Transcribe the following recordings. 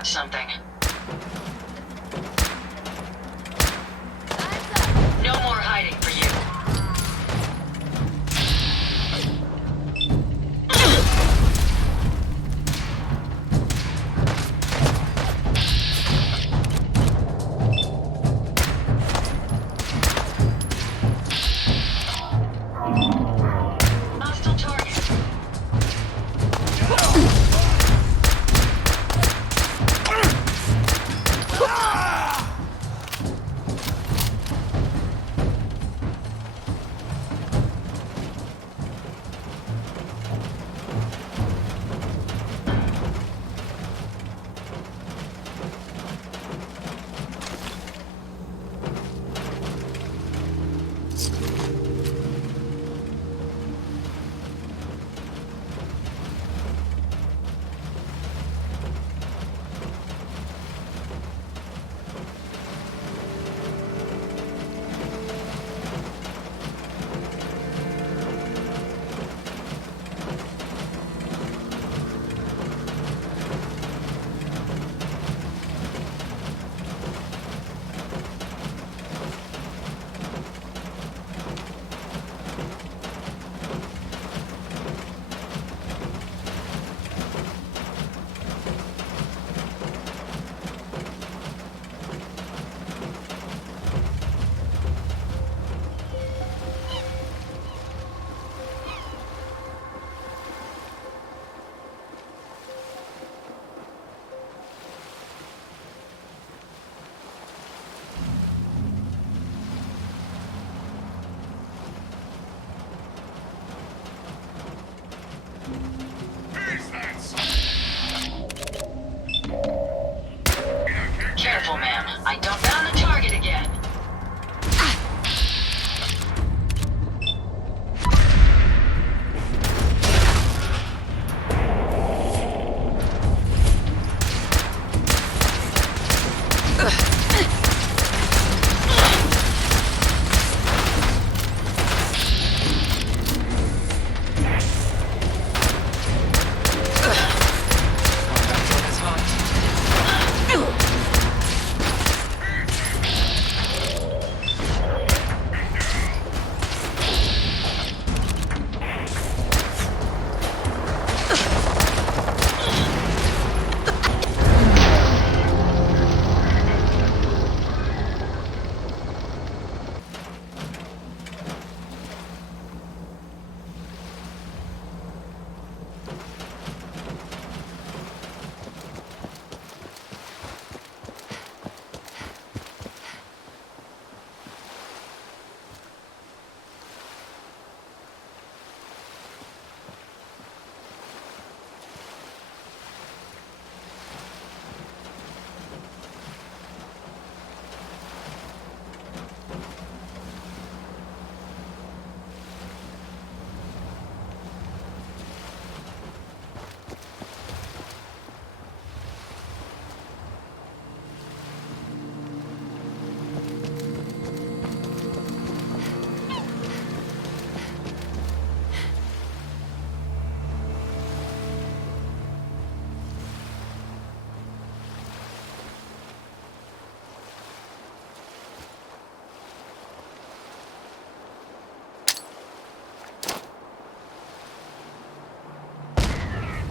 got something. No more hiding for you. Hostile target. Careful, ma'am. I dumped on the target again.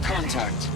Contact.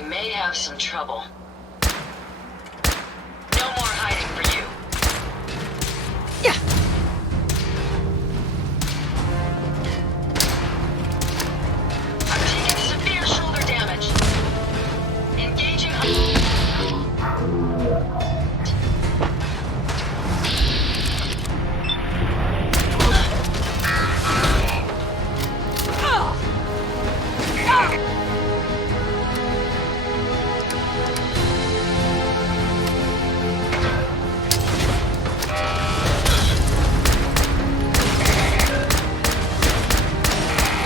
We may have some trouble. No more hiding for you. Yeah. I'm taking severe shoulder damage. Engaging.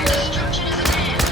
Destruction is at hand.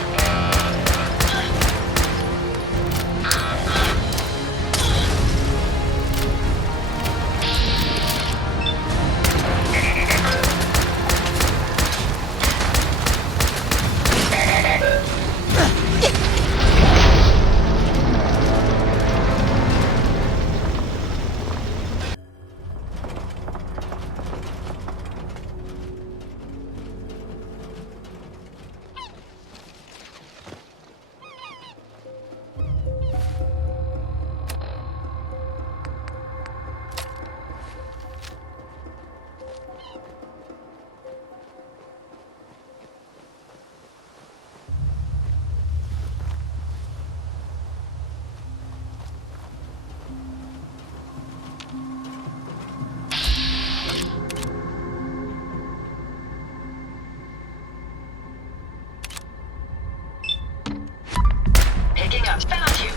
Picking up. Found you.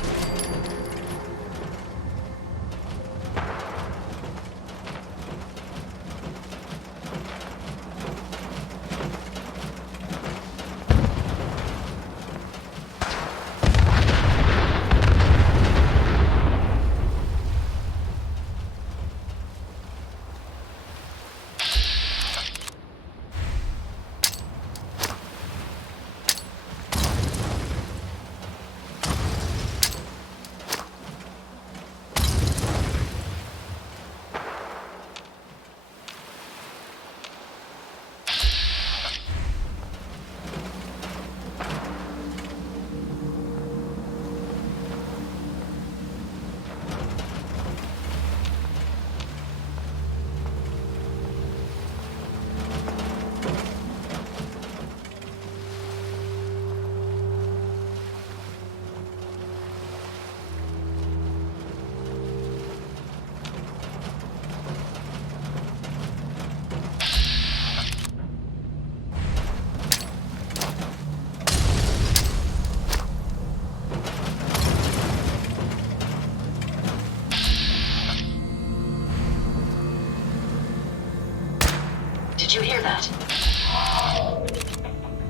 Did you hear that?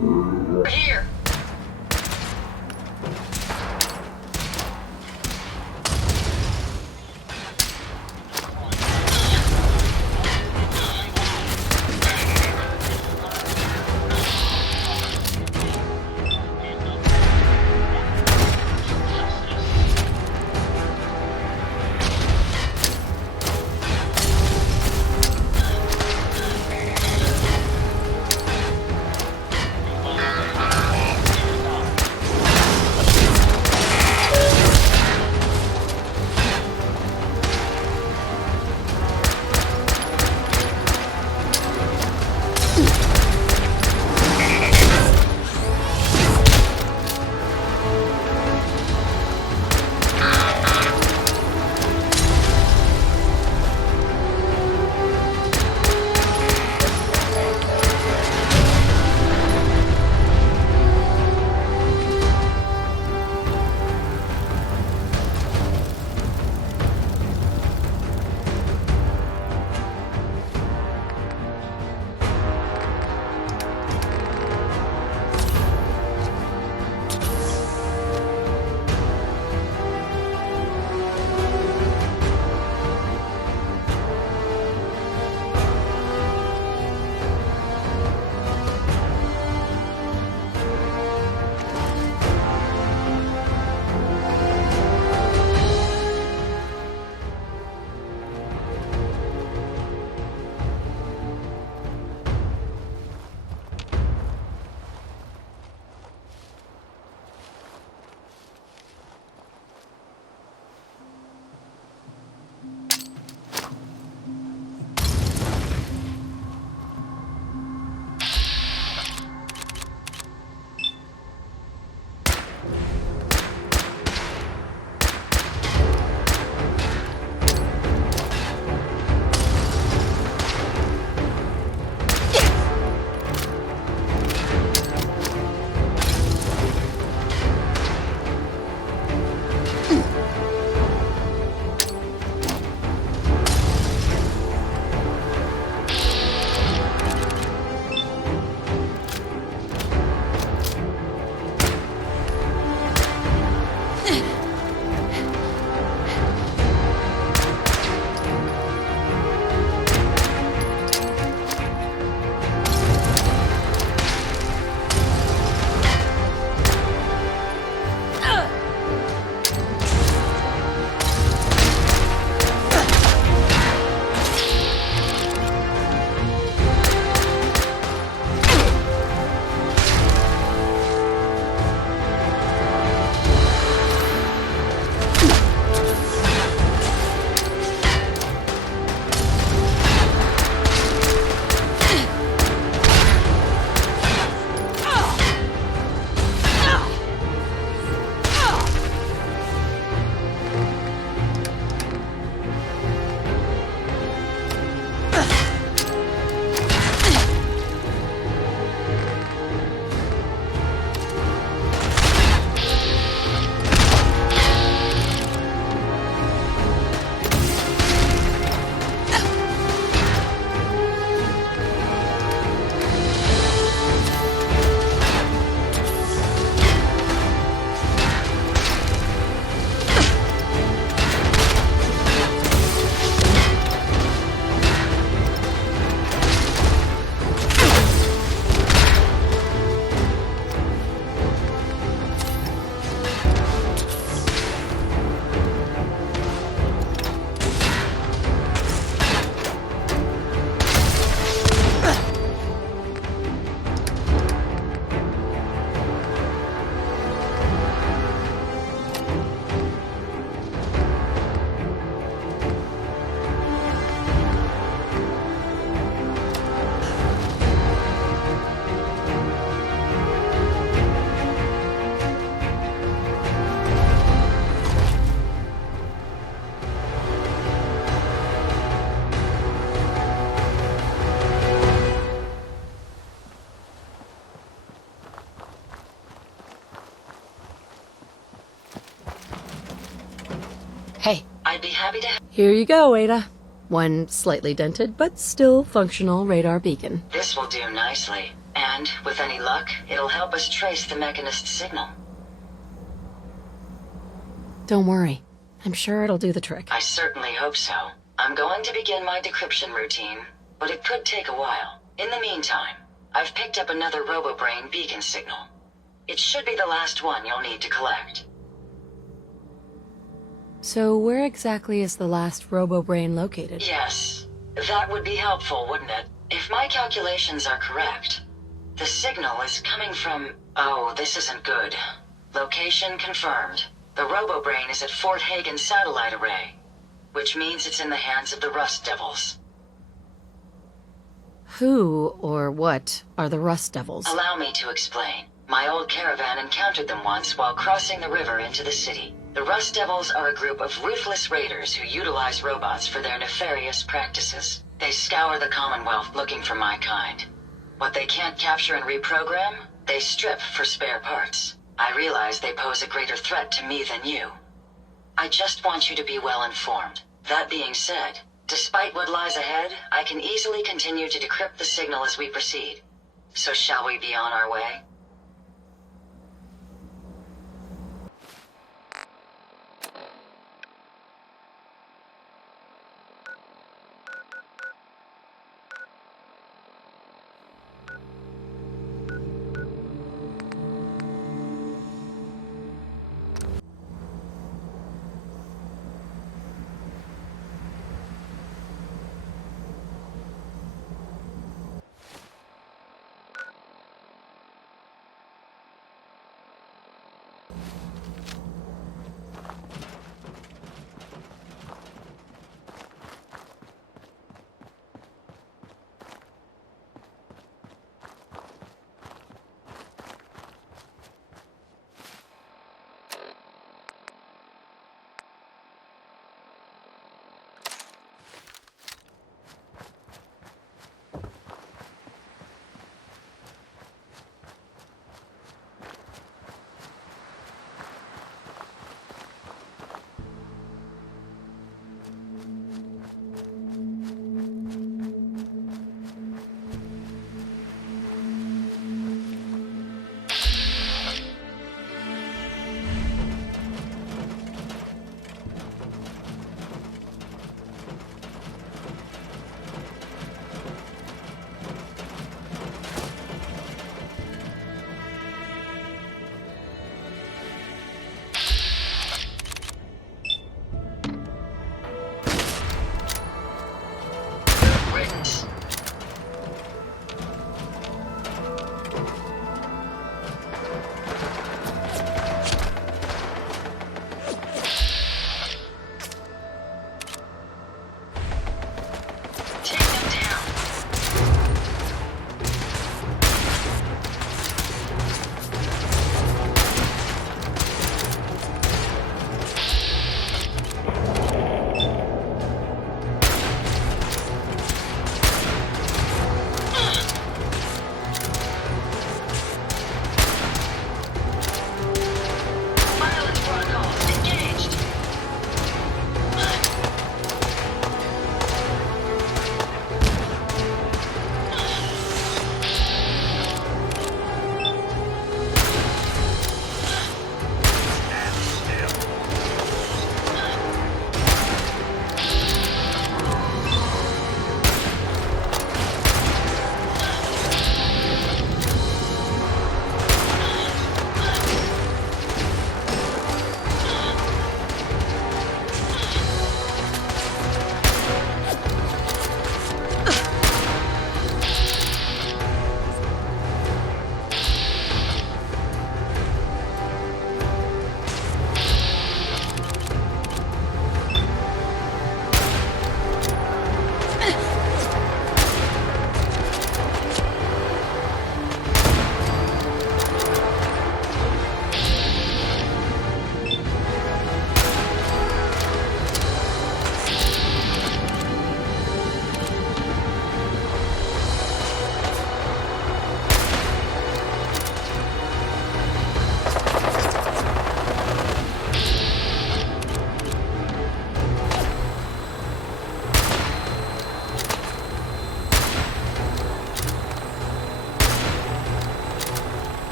We're here. Hey, I'd be happy to. here you go, Ada. One slightly dented, but still functional radar beacon. This will do nicely. And, with any luck, it'll help us trace the Mechanist signal. Don't worry. I'm sure it'll do the trick. I certainly hope so. I'm going to begin my decryption routine, but it could take a while. In the meantime, I've picked up another RoboBrain beacon signal. It should be the last one you'll need to collect. So where exactly is the last RoboBrain located? Yes, that would be helpful, wouldn't it? If my calculations are correct, the signal is coming from... Oh, this isn't good. Location confirmed. The RoboBrain is at Fort Hagen Satellite Array, which means it's in the hands of the Rust Devils. Who, or what, are the Rust Devils? Allow me to explain. My old caravan encountered them once while crossing the river into the city. The Rust Devils are a group of ruthless raiders who utilize robots for their nefarious practices. They scour the Commonwealth looking for my kind. What they can't capture and reprogram, they strip for spare parts. I realize they pose a greater threat to me than you. I just want you to be well informed. That being said, despite what lies ahead, I can easily continue to decrypt the signal as we proceed. So shall we be on our way?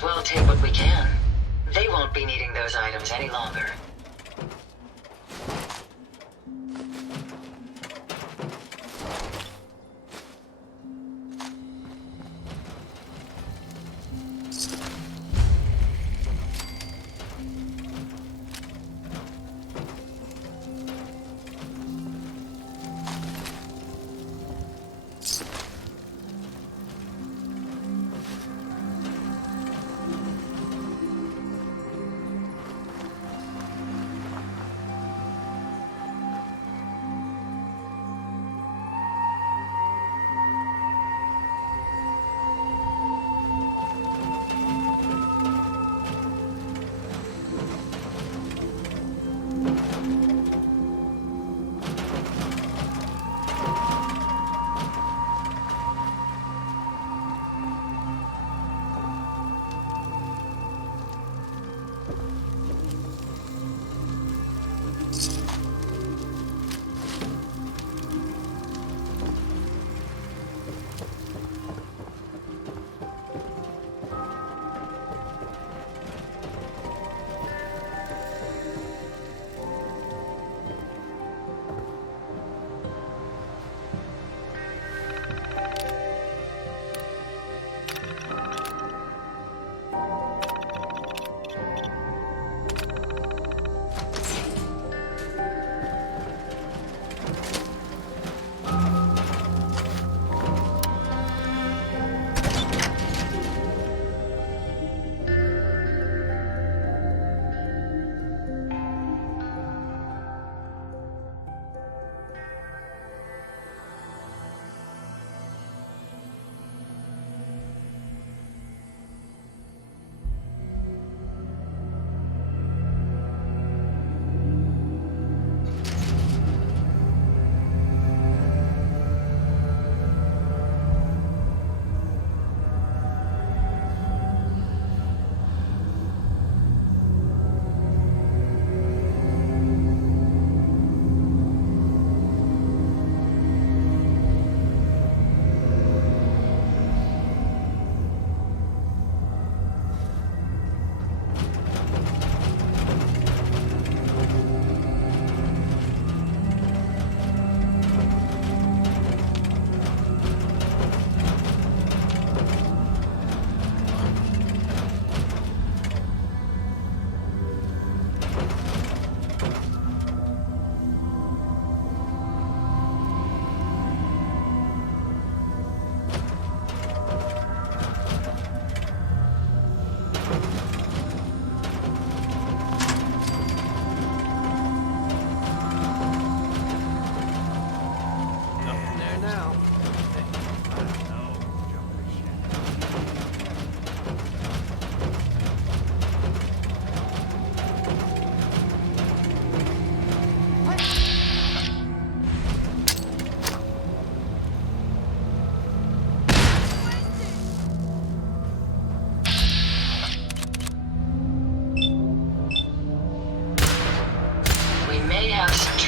as well take what we can. They won't be needing those items any longer.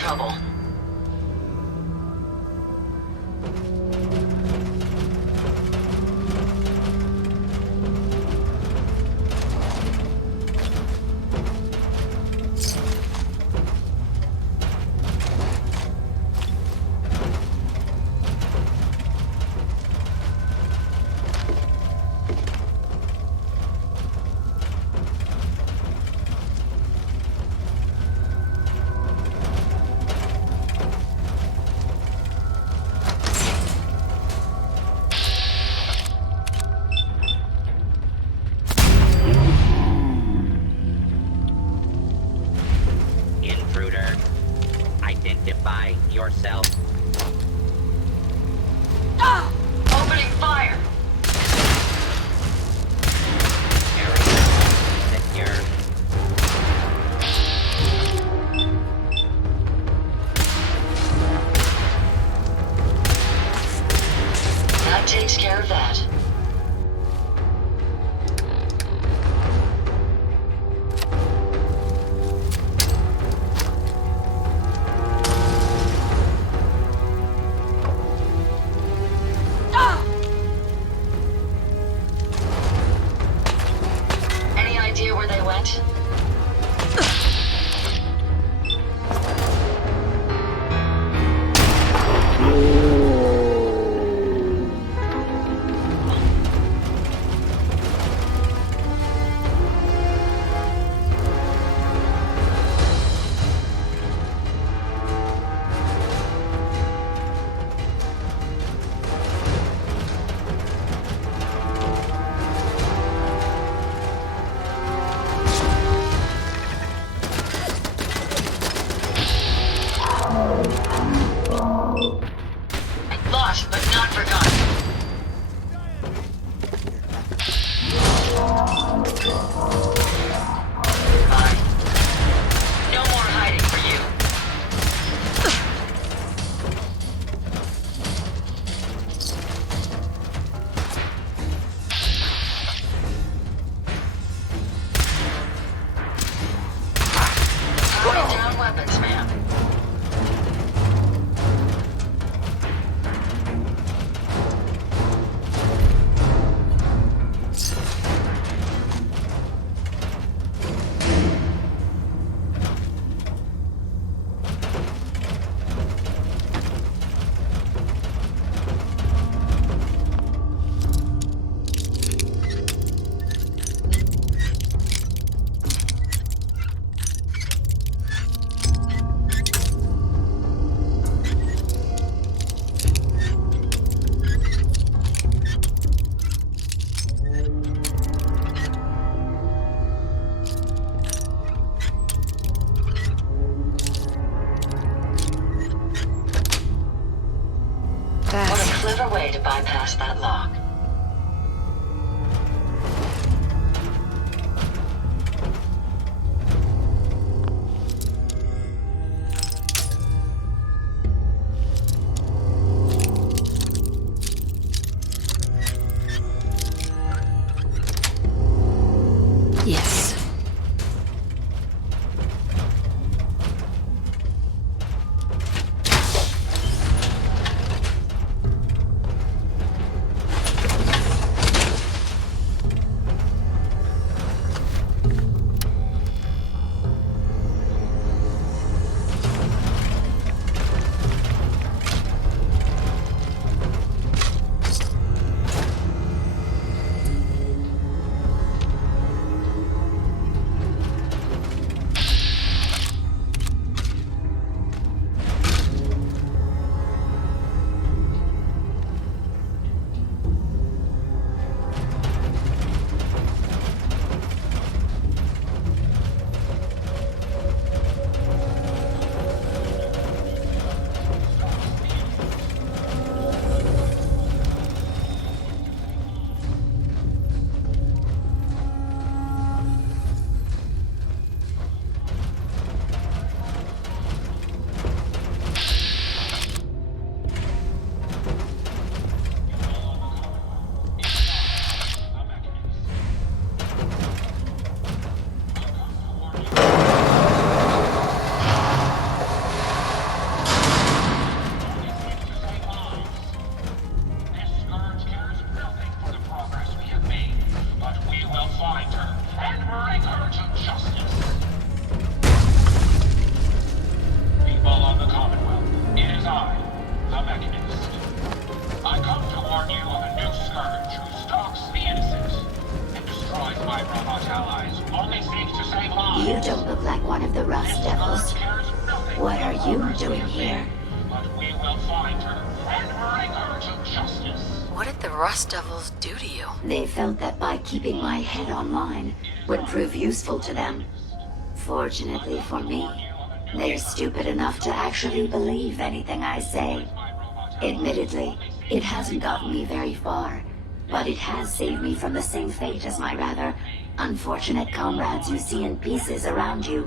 trouble. Identify yourself. Opening fire! Area secure. That takes care of that. past that lock. Yes. You don't look like one of the Rust Devils. What are you doing here? But we will find her and bring her to justice. What did the Rust Devils do to you? They felt that by keeping my head online would prove useful to them. Fortunately for me, they're stupid enough to actually believe anything I say. Admittedly, it hasn't gotten me very far, but it has saved me from the same fate as my rather unfortunate comrades you see in pieces around you.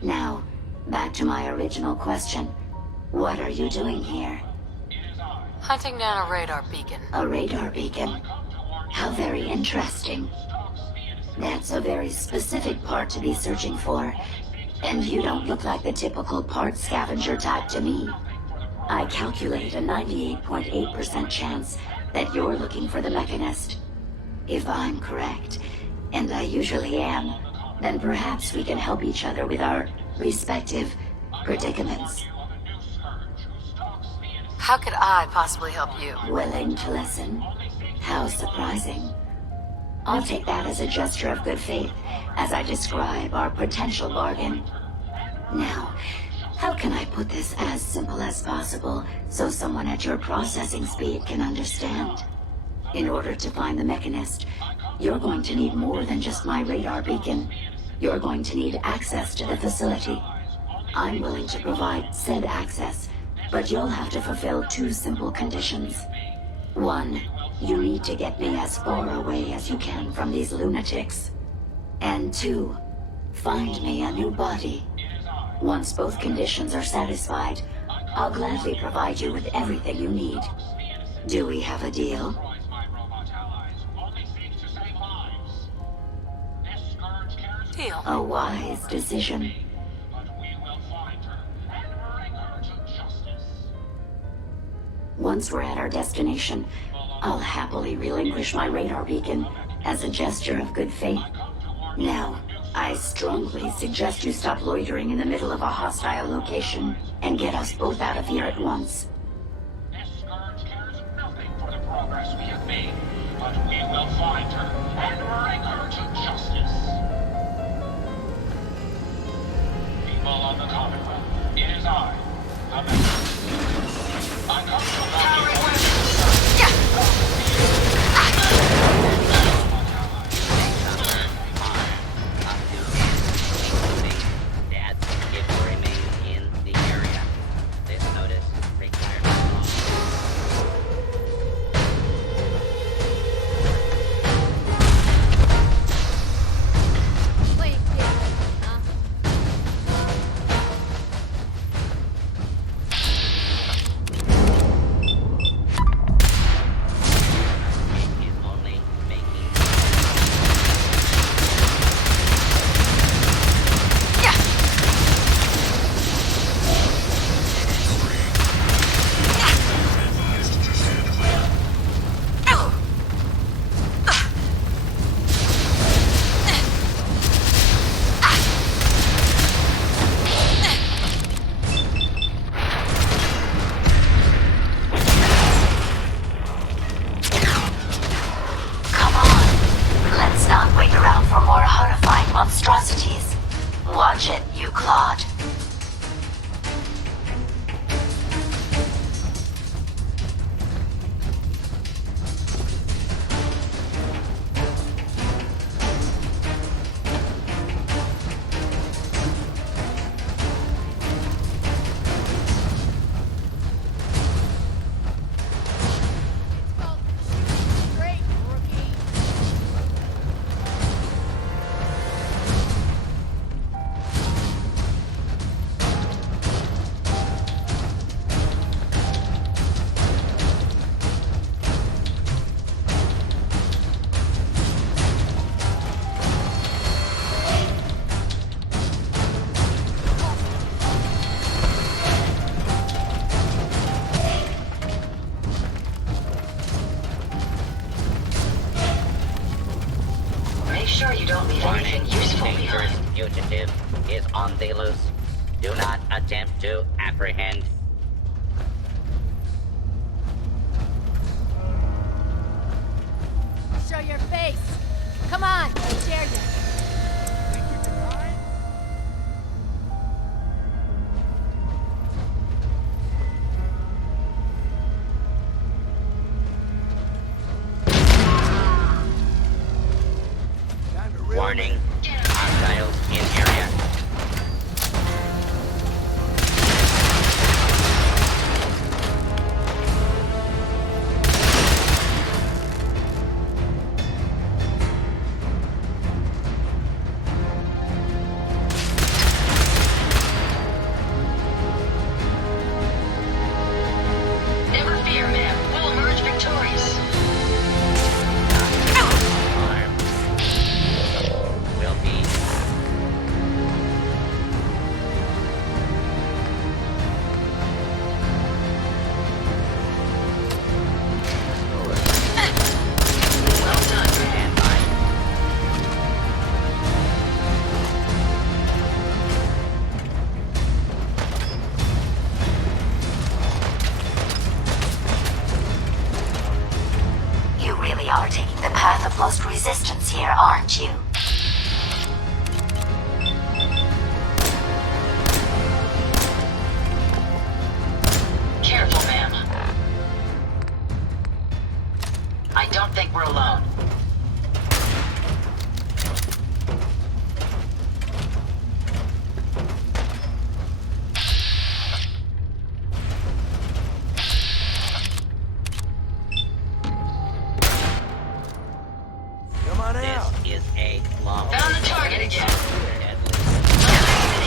Now, back to my original question. What are you doing here? Hunting down a radar beacon. A radar beacon? How very interesting. That's a very specific part to be searching for, and you don't look like the typical part scavenger type to me. I calculate a 98.8% chance that you're looking for the Mechanist. If I'm correct, and I usually am, then perhaps we can help each other with our respective predicaments. How could I possibly help you? Willing to listen? How surprising. I'll take that as a gesture of good faith as I describe our potential bargain. Now, how can I put this as simple as possible so someone at your processing speed can understand? In order to find the Mechanist, you're going to need more than just my radar beacon. You're going to need access to the facility. I'm willing to provide said access, but you'll have to fulfill two simple conditions. One, you need to get me as far away as you can from these lunatics. And two, find me a new body. Once both conditions are satisfied, I'll gladly provide you with everything you need. Do we have a deal? Deal. A wise decision. Once we're at our destination, I'll happily relinquish my radar beacon as a gesture of good faith. Now, I strongly suggest you stop loitering in the middle of a hostile location and get us both out of here at once. This scourge cares nothing for the progress we have made, but we will find her and bring her to justice. People of the Commonwealth, it is I, the Mechanist. I come to warn you. If you remain in the area, this notice requires monstrosities. Watch it, you clod. Make sure you don't leave anything useful Dangerous behind. fugitive is on the loose. Do not attempt to apprehend. Show your face. Come on, I dare you. Warning. Hostiles in area. Never fear, man. We'll emerge victorious. Will be. Well done. Stand by. You really are taking the path of most resistance here, aren't you? Careful, ma'am. I don't think we're alone. This is a long. Found the target again. Deadly.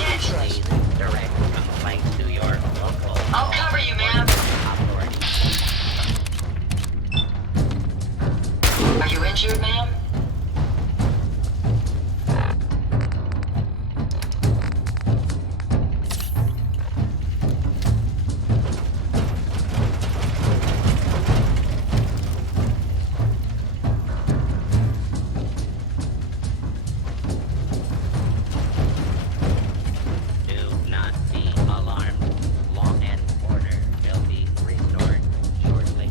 Let's Please direct complaints to your local. I'll cover you, ma'am. authority. Are you injured, ma'am? Do not be alarmed. Law and order will be restored shortly.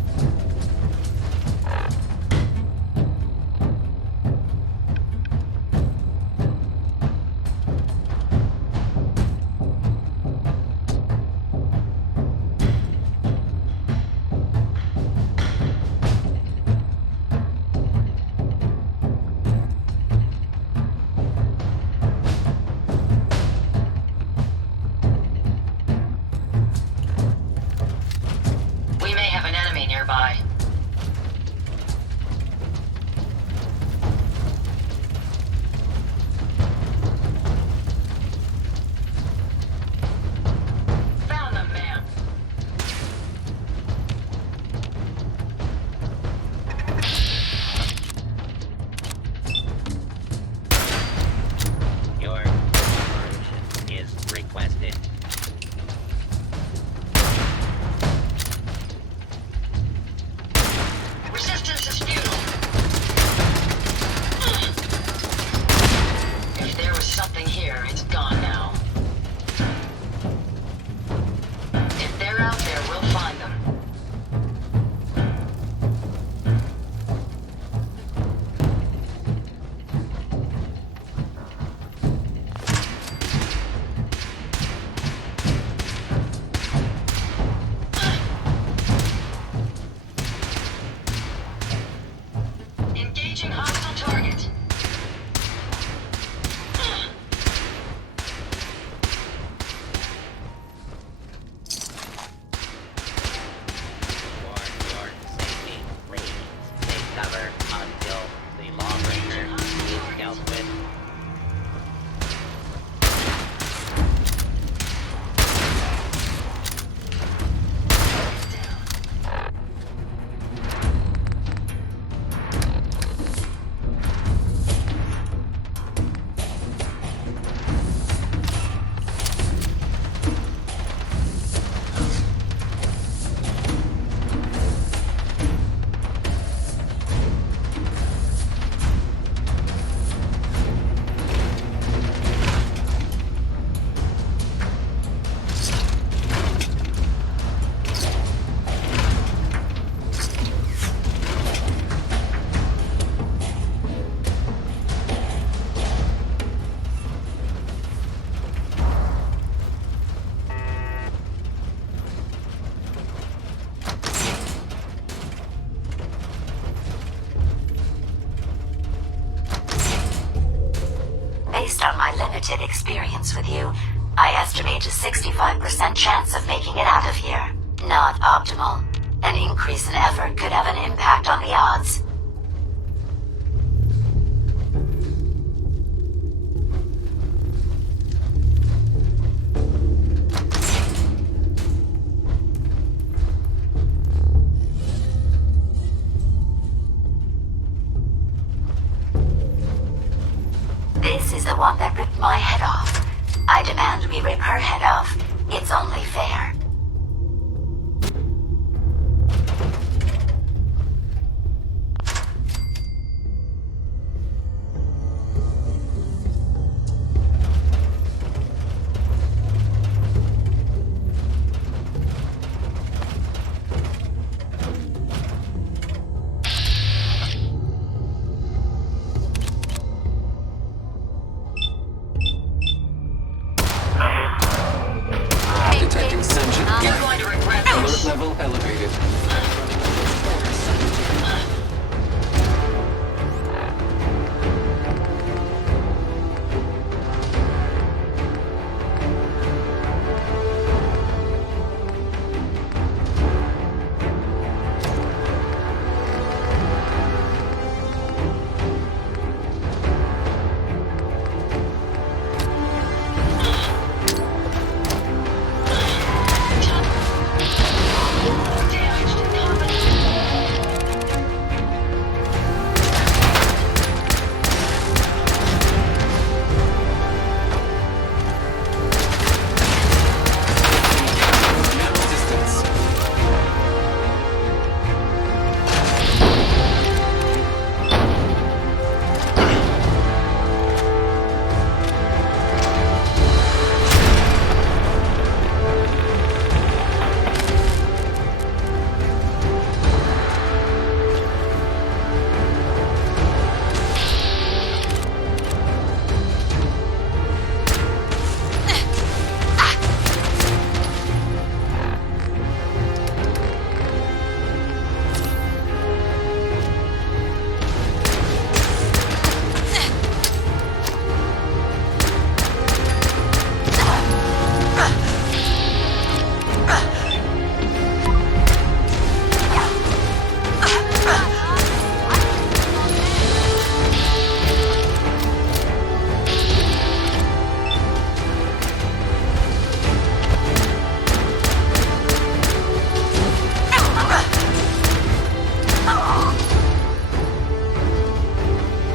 limited experience with you, I estimate a 65% chance of making it out of here. Not optimal. An increase in effort could have an impact on the odds. This is the one that ripped my head off. I demand we rip her head off. It's only fair. Detecting sentient. You're going to regret Alert this. level elevated. Damaged and competent. Middle distance.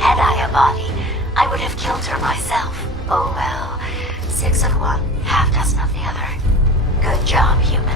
Had I a body, I would have killed her myself. Oh well. 6 of one, half dozen of the other. Good job, human.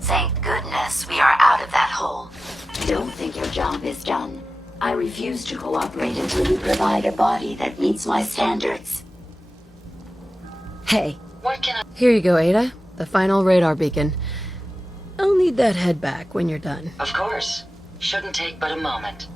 Thank goodness we are out of that hole. Don't think your job is done. I refuse to cooperate until you provide a body that meets my standards. Hey, What can I... here you go, Ada. The final radar beacon. I'll need that head back when you're done. Of course. Shouldn't take but a moment.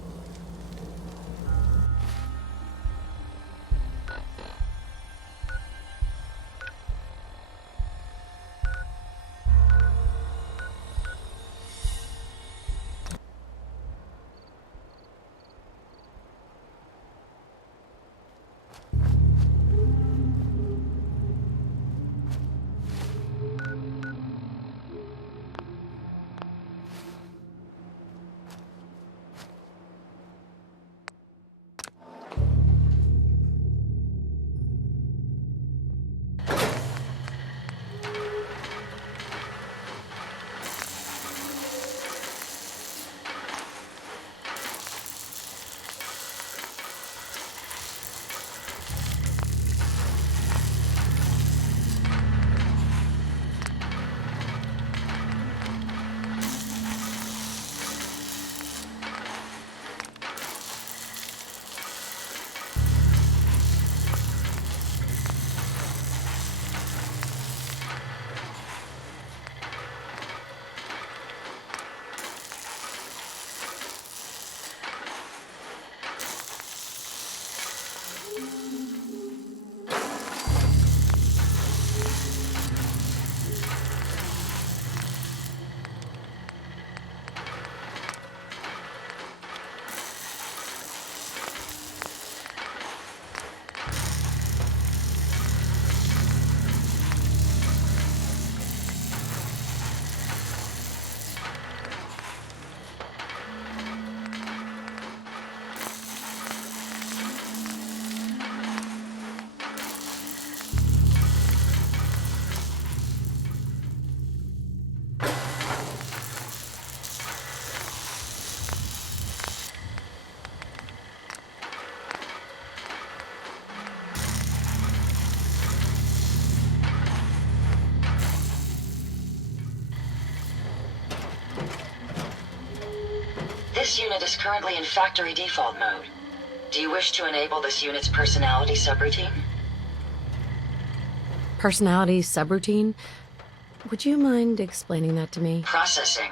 This unit is currently in factory default mode. Do you wish to enable this unit's personality subroutine? Personality subroutine? Would you mind explaining that to me? Processing.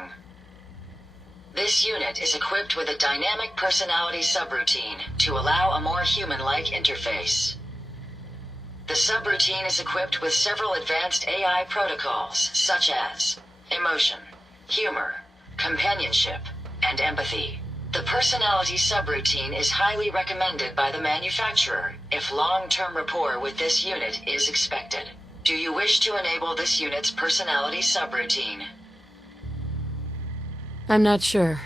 This unit is equipped with a dynamic personality subroutine to allow a more human-like interface. The subroutine is equipped with several advanced AI protocols, such as emotion, humor, companionship, and empathy. The personality subroutine is highly recommended by the manufacturer if long-term rapport with this unit is expected. Do you wish to enable this unit's personality subroutine? I'm not sure.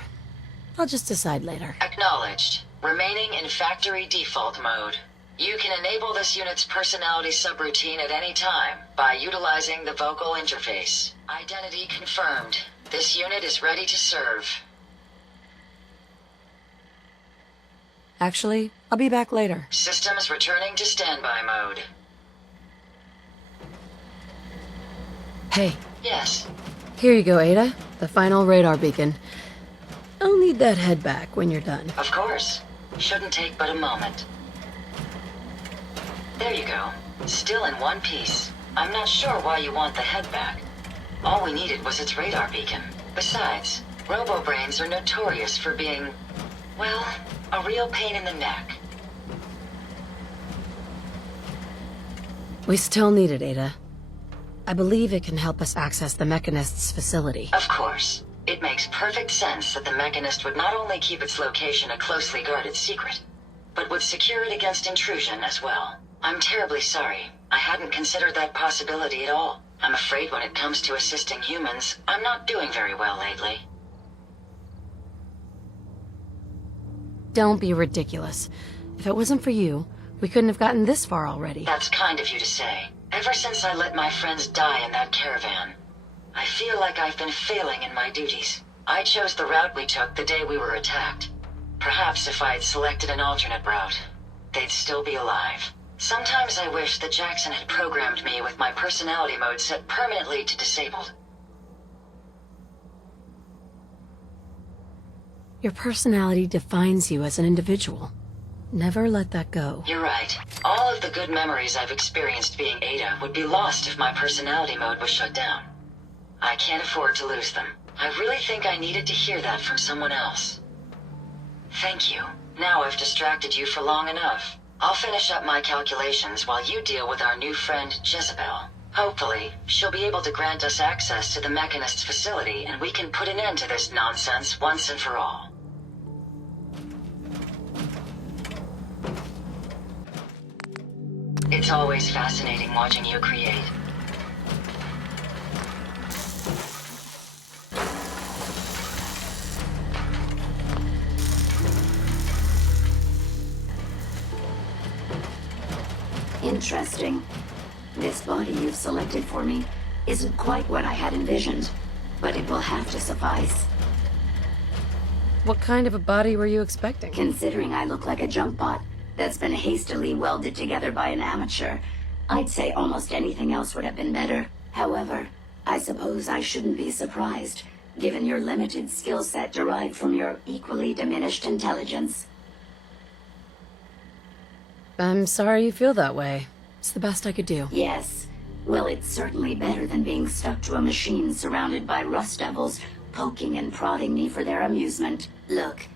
I'll just decide later. Acknowledged. Remaining in factory default mode. You can enable this unit's personality subroutine at any time by utilizing the vocal interface. Identity confirmed. This unit is ready to serve. Actually, I'll be back later. Systems returning to standby mode. Hey, Yes. here you go, Ada. The final radar beacon. I'll need that head back when you're done. Of course. Shouldn't take but a moment. There you go. Still in one piece. I'm not sure why you want the head back. All we needed was its radar beacon. Besides, robo-brains are notorious for being, well, a real pain in the neck. We still need it, Ada. I believe it can help us access the Mechanist's facility. Of course. It makes perfect sense that the Mechanist would not only keep its location a closely guarded secret, but would secure it against intrusion as well. I'm terribly sorry. I hadn't considered that possibility at all. I'm afraid when it comes to assisting humans, I'm not doing very well lately. Don't be ridiculous. If it wasn't for you, we couldn't have gotten this far already. That's kind of you to say. Ever since I let my friends die in that caravan, I feel like I've been failing in my duties. I chose the route we took the day we were attacked. Perhaps if I had selected an alternate route, they'd still be alive. Sometimes I wish that Jackson had programmed me with my personality mode set permanently to disabled. Your personality defines you as an individual. Never let that go. You're right. All of the good memories I've experienced being Ada would be lost if my personality mode was shut down. I can't afford to lose them. I really think I needed to hear that from someone else. Thank you. Now I've distracted you for long enough. I'll finish up my calculations while you deal with our new friend, Jezebel. Hopefully, she'll be able to grant us access to the Mechanist's facility and we can put an end to this nonsense once and for all. It's always fascinating watching you create. Interesting. This body you've selected for me isn't quite what I had envisioned, but it will have to suffice. What kind of a body were you expecting? Considering I look like a junk bot that's been hastily welded together by an amateur, I'd say almost anything else would have been better. However, I suppose I shouldn't be surprised, given your limited skill set derived from your equally diminished intelligence. I'm sorry you feel that way. It's the best I could do. Yes. Well, it's certainly better than being stuck to a machine surrounded by rust devils, poking and prodding me for their amusement. Look,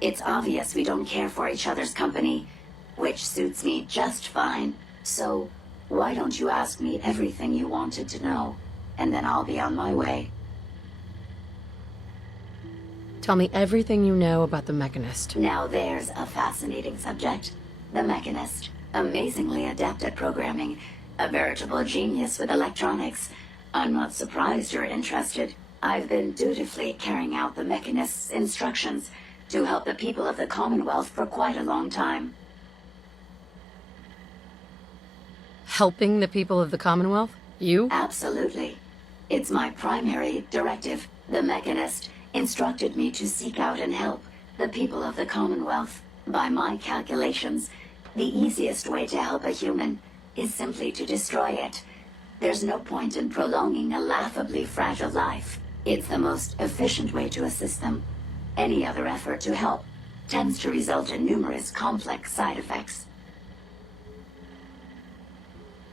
it's obvious we don't care for each other's company, which suits me just fine. So, why don't you ask me everything you wanted to know, and then I'll be on my way. Tell me everything you know about the Mechanist. Now there's a fascinating subject. The Mechanist, amazingly adept at programming, a veritable genius with electronics. I'm not surprised you're interested. I've been dutifully carrying out the Mechanist's instructions to help the people of the Commonwealth for quite a long time. Helping the people of the Commonwealth? You? Absolutely. It's my primary directive. The Mechanist instructed me to seek out and help the people of the Commonwealth. By my calculations, the easiest way to help a human is simply to destroy it. There's no point in prolonging a laughably fragile life. It's the most efficient way to assist them. Any other effort to help tends to result in numerous complex side effects.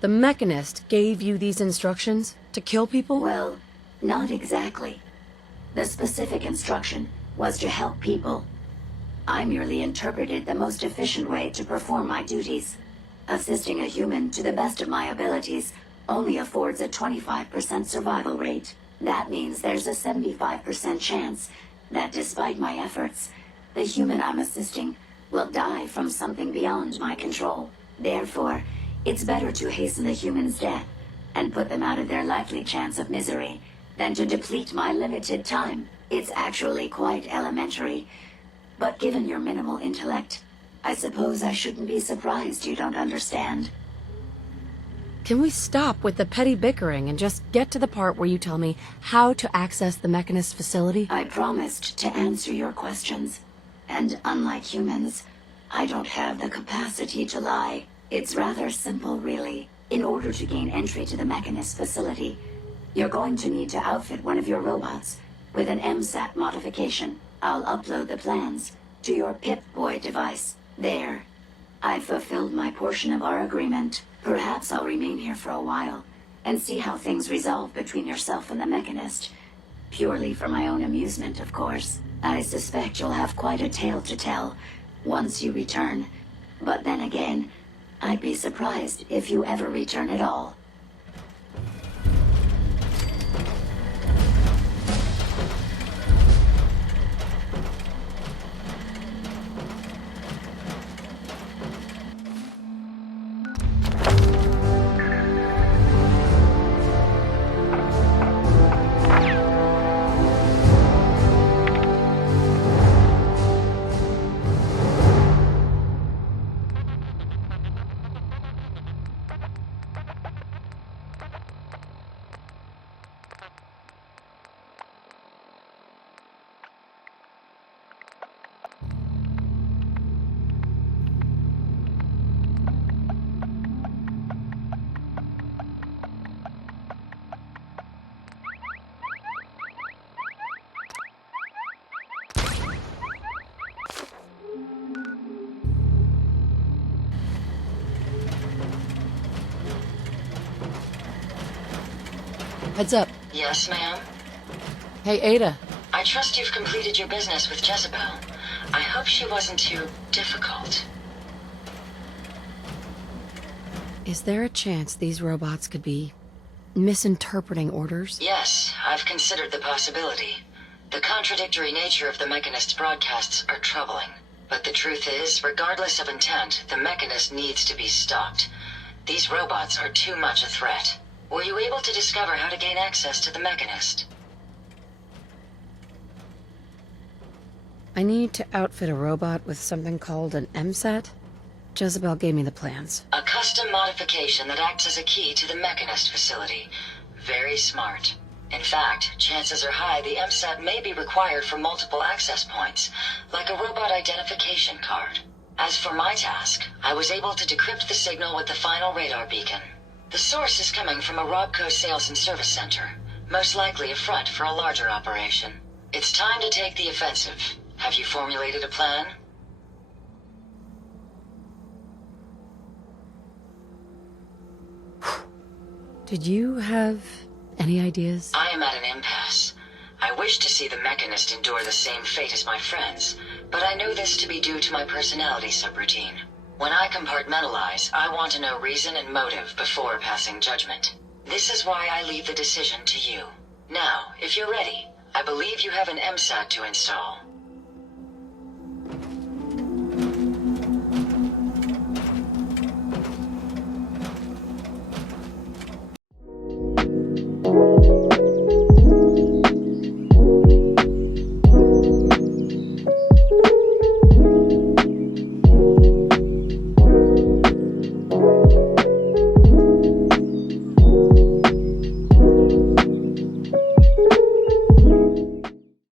The Mechanist gave you these instructions to kill people? Well, not exactly. The specific instruction was to help people. I merely interpreted the most efficient way to perform my duties. Assisting a human to the best of my abilities only affords a 25% survival rate. That means there's a 75% chance that despite my efforts, the human I'm assisting will die from something beyond my control. Therefore, it's better to hasten the human's death and put them out of their likely chance of misery than to deplete my limited time. It's actually quite elementary, but given your minimal intellect, I suppose I shouldn't be surprised you don't understand. Can we stop with the petty bickering and just get to the part where you tell me how to access the Mechanist facility? I promised to answer your questions, and unlike humans, I don't have the capacity to lie. It's rather simple, really. In order to gain entry to the Mechanist facility, you're going to need to outfit one of your robots with an MSAT modification. I'll upload the plans to your Pip-Boy device. There. I've fulfilled my portion of our agreement. Perhaps I'll remain here for a while and see how things resolve between yourself and the Mechanist. Purely for my own amusement, of course. I suspect you'll have quite a tale to tell once you return. But then again, I'd be surprised if you ever return at all. Heads up. Yes, ma'am? Hey, Ada. I trust you've completed your business with Jezebel. I hope she wasn't too difficult. Is there a chance these robots could be misinterpreting orders? Yes, I've considered the possibility. The contradictory nature of the Mechanist's broadcasts are troubling. But the truth is, regardless of intent, the Mechanist needs to be stopped. These robots are too much a threat. Were you able to discover how to gain access to the Mechanist? I need to outfit a robot with something called an MSAT. Jezebel gave me the plans. A custom modification that acts as a key to the Mechanist facility. Very smart. In fact, chances are high the MSAT may be required for multiple access points, like a robot identification card. As for my task, I was able to decrypt the signal with the final radar beacon. The source is coming from a Robco sales and service center, most likely a front for a larger operation. It's time to take the offensive. Have you formulated a plan? Did you have any ideas? I am at an impasse. I wish to see the Mechanist endure the same fate as my friends, but I know this to be due to my personality subroutine. When I compartmentalize, I want to know reason and motive before passing judgment. This is why I leave the decision to you. Now, if you're ready, I believe you have an MSAT to install.